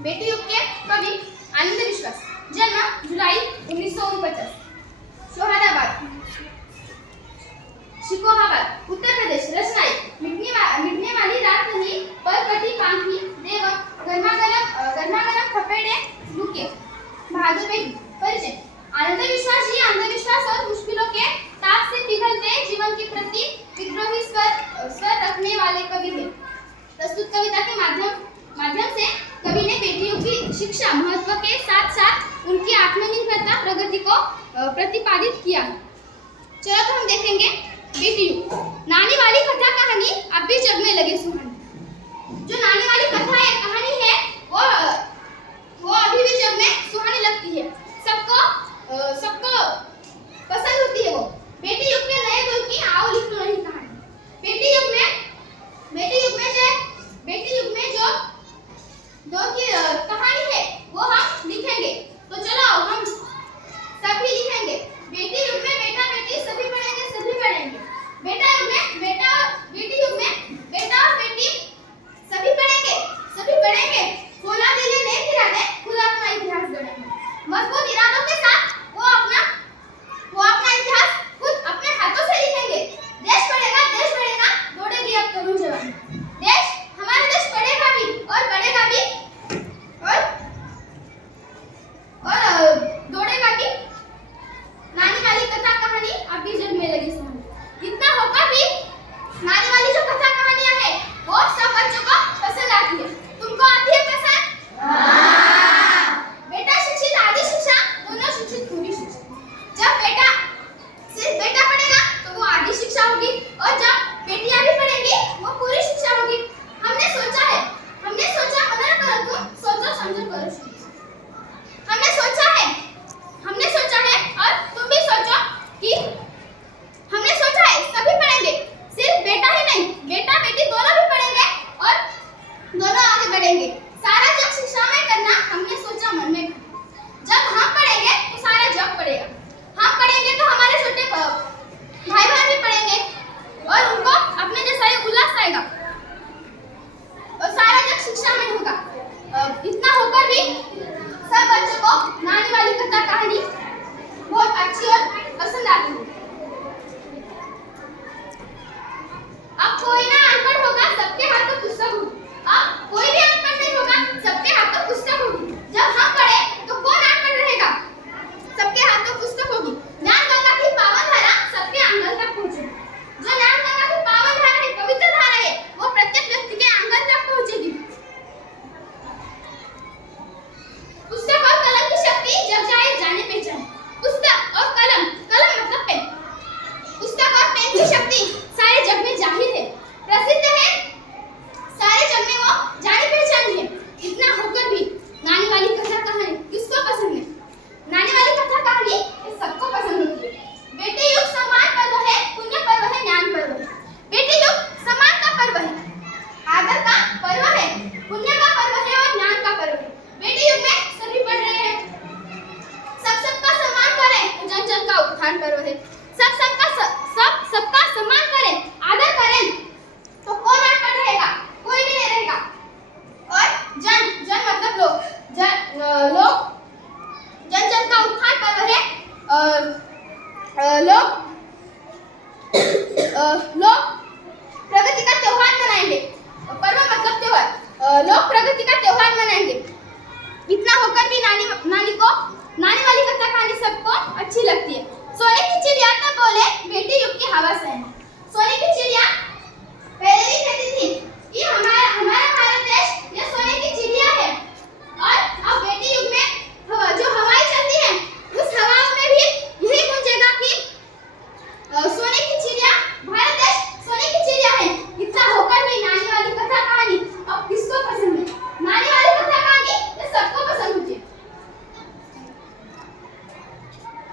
बेटी युग के कवि आनंद विश्वास, जन्म जुलाई 1949, शोहादाबाद, शिकोहाबाद, उत्तर प्रदेश। रचनाएं मिटने वाली रात नहीं, परपटी पांखी, देवक, गरमागरम थपेड़े लुके, बहादुर बेटी। परिचय। आनंद विश्वास जी अंधविश्वास और मुश्किलों के ताप से पिघलते जीवन के प्रति विद्रोही स्वर रखने वाले कवि हैं। प्रस्तुत कविता के माध्यम से कवि ने बेटियों की शिक्षा महत्व के साथ साथ उनकी आत्मनिर्भरता प्रगति को प्रतिपादित किया। चलो तो हम देखेंगे बेटी युग। नानी वाली कथा कहानी अब भी जगने लगे सुहानी। जो नानी वाली कथा है, कहानी है, वो अभी भी जग में सुहानी लगती है। सबको पसंद होती है वो। बेटी युग के नए दौर की आओ लिख लो नहीं कहानी। बेटी युग में जो दौर की कहानी है वो हम लिखेंगे। तो चलो हम सभी लिखेंगे। बेटी युग में बेटा बेटी सभी पढ़ेंगे, सभी पढ़ेंगे। बेटी युग में बेटा और बेटी सभी पढ़ेंगे, सभी पढ़ेंगे। फौलाद दिले नए इरादे खुद अपना इतिहास गढ़ेंगे। मजबूत इरादों के साथ वो अपना इतिहास खुद अपने हाथों से लिखेंगे। देश बढ़ेगा, दौड़ेगी अब तरुण जवानी। हमारा देश पढ़ेगा भी और बढ़ेगा भी और दौड़ेगा भी। नानी वाली कथा कहानी अब भी जग में लगी सुहानी। इतना होकर भी नानी वाली जो कथा कहानियां है वो सब बच्चों को पसंद आती है। तुमको आती है पसंद? बेटा शिक्षित, आदि शिक्षा, दोनों शिक्षित, पूरी शिक्षा। जब सिर्फ बेटा पढ़ेगा तो वो आदि शिक्षा होगी, और जब बेटियां भी पढ़ेंगी वो पूरी शिक्षा होगी। हमने सोचा मदर करो तुम, सोचो समझो करो शुरू। हमने सोचा है और तुम भी सोचो कि हमने सोचा है सभी पढ़ेंगे। सिर्फ बेटा ही नहीं, बेटा बेटी दोनों भी पढ़ेंगे और दोनों आगे बढ़ेंगे। सारा जग शिक्षा में करना हमने सोचा मन में। जब हम पढ़ेंगे तो सारा जग पढ़ेगा। हम पढ़ेंगे तो हमारे छोटे भाई बहन भी पढ़ेंगे और उनको अपने जैसा ही उल्लास आएगा और सारा जग शिक्षा में होगा।